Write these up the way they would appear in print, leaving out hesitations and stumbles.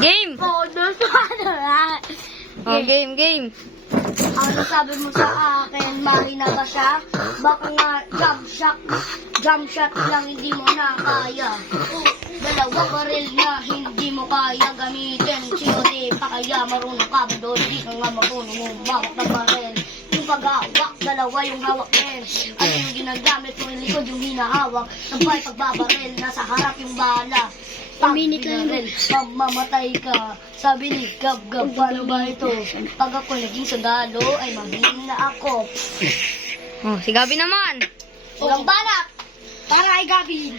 Game! Oh, Oh, game. ano sabi mo sa akin? Mahina ba siya? Baka nga jump shot lang hindi mo na kaya. Dalawa baril na hindi mo kaya gamitin. COD pa kaya marunong ka ba doon? Di ka nga marunong umawak ng baril. Yung paghawak, dalawa yung hawak din. At yung ginagamit mo yung likod yung hinahawak. Sabay pagbabaril, nasa harap yung bala. Paminit lang rin, mamamatay ka. Sabi ni Gab, paano ba ito? Pag ako naging sundalo, ay mahina ako. Oh, si Gabi naman. Walang banat! Para kay Gabi.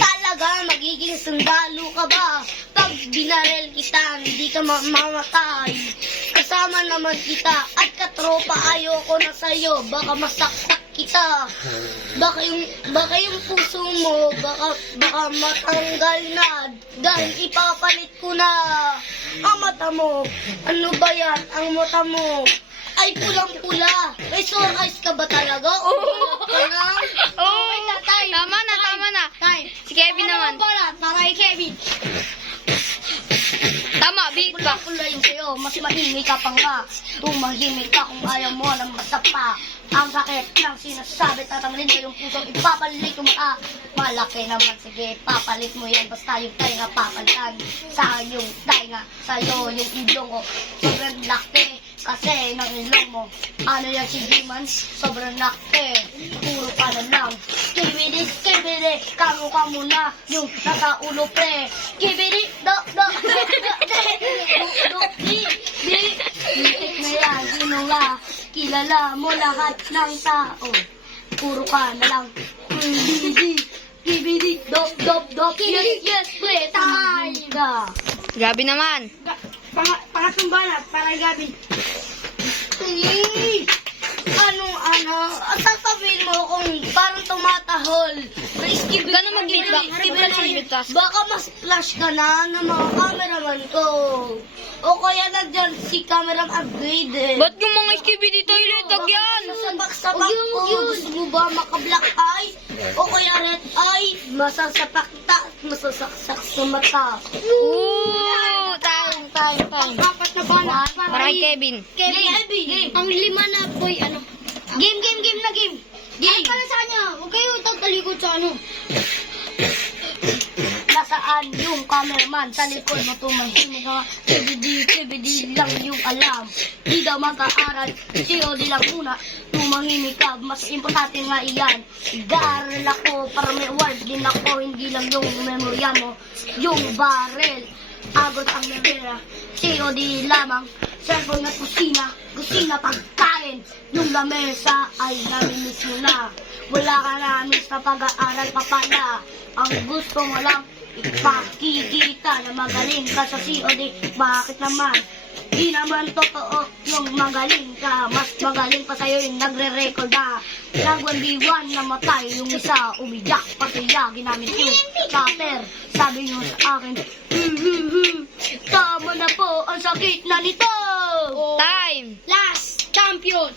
Talaga, magiging sundalo ka ba? Pag binarel kita, hindi ka mamamatay. Kasama naman kita, at katropa ayoko na sa'yo. Baka masaksak kita. Baka yung puso mo, baka matanggal na. Dahil ipapalit ko na. Ang mata mo, ano ba yan? Ang mata mo ay pulang-pula. May sore eyes ka ba talaga? Oo. Tama na. Si Kevin naman. Para kay Kevin. Tama, big ba? Pula yung sa'yo, mas mahimik ka pa nga. Tumahimik ka kung ayaw mo ng masapa. Ang sakit ng sinasabi, tatanggalin mo yung puso, ipapalit mo malaki naman, sige, papalit mo yan. Basta yung tainga papalitan. Sa yung tainga, sa'yo yung ilong ko. Sobrang laki, kasi ng ilong mo. Ano yan si Demon? Sobrang laki. Puro ka na lang. Skibidi, kamo ka muna. Yung nasa ulo pre. Skibidi, Bitik na yan, sino nga? Kilala mo lahat ng tao. Puro ka na lang. Skibidi, dop. Yes, play time. Gabi naman. Pangatong banat, para Gabi. Ano? At sasabihin mo kung parang tumatahol. Gano'n mag-beatbox? Baka mas flash ka na ng mga cameraman ko. O kaya na dyan si camera upgrade eh. Ba't yung mga skibidi toilet? Tag yan! Sabak-sabak ko. Gusto mo ba maka-black eye? O kaya red eye? Masasapak ta. Masasaksak sa mata. Ooh! Time. Apat na banat. Para kay Kevin. Kevin. Ang lima na boy, ano? Game na game. Game pala sa kanya. Huwag kayo tatalikod sa ano. Nasaan yung cameraman? Sa likod mo tumahimik ka. CBD lang yung alam. Di daw mag-aaral. COD lang muna. Tumahimik ka. Mas importante nga iyan. Nag-aaral ako para may award din ako. Hindi lang yung memorya mo. Yung barrel. Agot ang memorya. COD lamang. Cellphone at kusina pagkain. Yung lamesa ay namimiss mo na. Wala ka na-miss na pag-aaral pa pala. Ang gusto mo lang ipakikita na magaling ka sa COD. Bakit naman? Di naman totoo yung magaling ka. Mas magaling pa sa'yo yung nagre-record na. Nag-1v1 namatay yung isa. Umiyak pa siya. Ginamit yung cutter. Sabi nyo sa akin, tama na po. Ang sakit na nito. Time! Last champion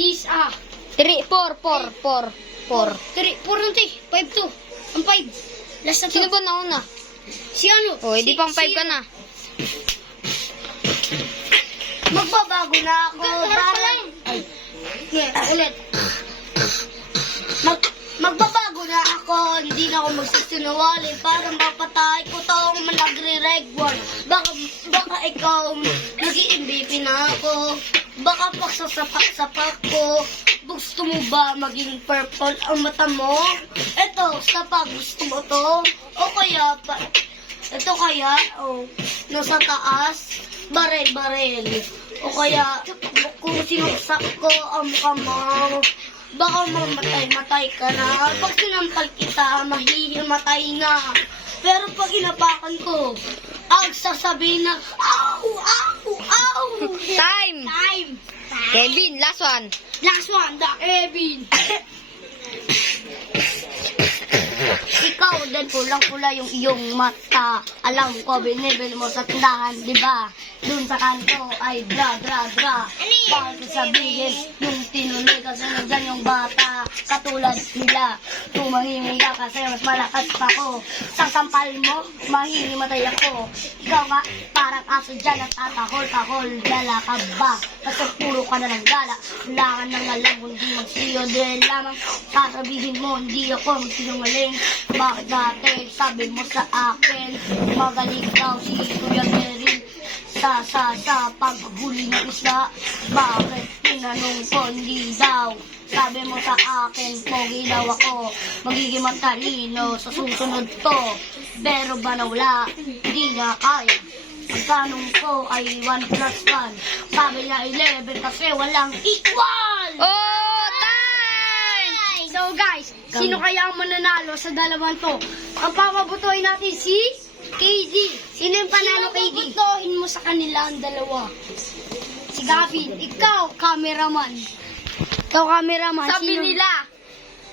is 3, 4. 4 nanti, 5-2. Ang 5. Last na Sino ba nauna? Si ano? O, edi pang 5 ka na. Magbabago na ako. Ulit. Magbabago na ako. Hindi na ako magsisinungaling. Parang mapatay ko tong nagre-regular. Baka ikaw nag-i-MVP na ako. Baka pagsasapak-sapak ko. Gusto mo ba maging purple ang mata mo? Eto, sapak, gusto mo to? O kaya pa... Ito kaya, nasa taas, barel. O kaya, kung sinuksak ko ang mukha mo, baka mamatay ka na. Pag sinampal kita, mahihimatay na. Pero pag inapakan ko, ang sasabihin na, ow! Time! Kevin, last one. Last one, the Kevin. Ikaw din pulang-pula yung iyong mata. Alam ko, binibili mo sa tindahan, di ba? Dun sa kanto ay dra. Bakit sabihin yung tinuloy kasi nandyan yung bata. Katulad nila, tumahimik ka kasi mas malakas pa ko. Sa sampal mo, mahihimatay ako. Ikaw nga, parang aso dyan at tatahol-tahol. Dala ka ba? Kasi puro ka na ng gala. Wala ka nang alam kung di magsiyo. Dahil lamang sasabihin mo, hindi ako magsinungaling. Bakit dati sabi mo sa akin, magaling daw si Kuya Gary. Sa paghuli ng isla, bakit tinanong ko hindi daw? Sabi mo sa akin, pogi daw ako, magiging matalino sa susunod to. Pero ba na wala, hindi nga kaya. Ang tanong ko ay 1 plus 1. Sabi niya 11 kasi walang equal! Oh, time! So guys, sino kaya ang mananalo sa dalawang to? Ang papabutuhin natin si KD. Sino yung panalo, KD? Sino papabutuhin mo sa kanila ang dalawa? Si Gavin. Ikaw, cameraman. Ikaw, cameraman. Sabi nila,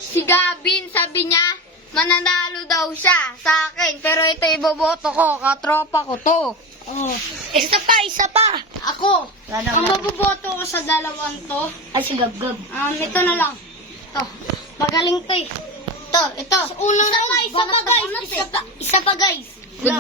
si Gavin, sabi niya, mananalo daw siya sa akin. Pero ito iboboto ko, katropa ko to. Oh. Isa pa. Ako. Ang mabuboto ko sa dalawang to. Ay, si Gab-Gab. Ito na lang. Ito. Magaling to eh. Ito. Sa unang isa pa guys.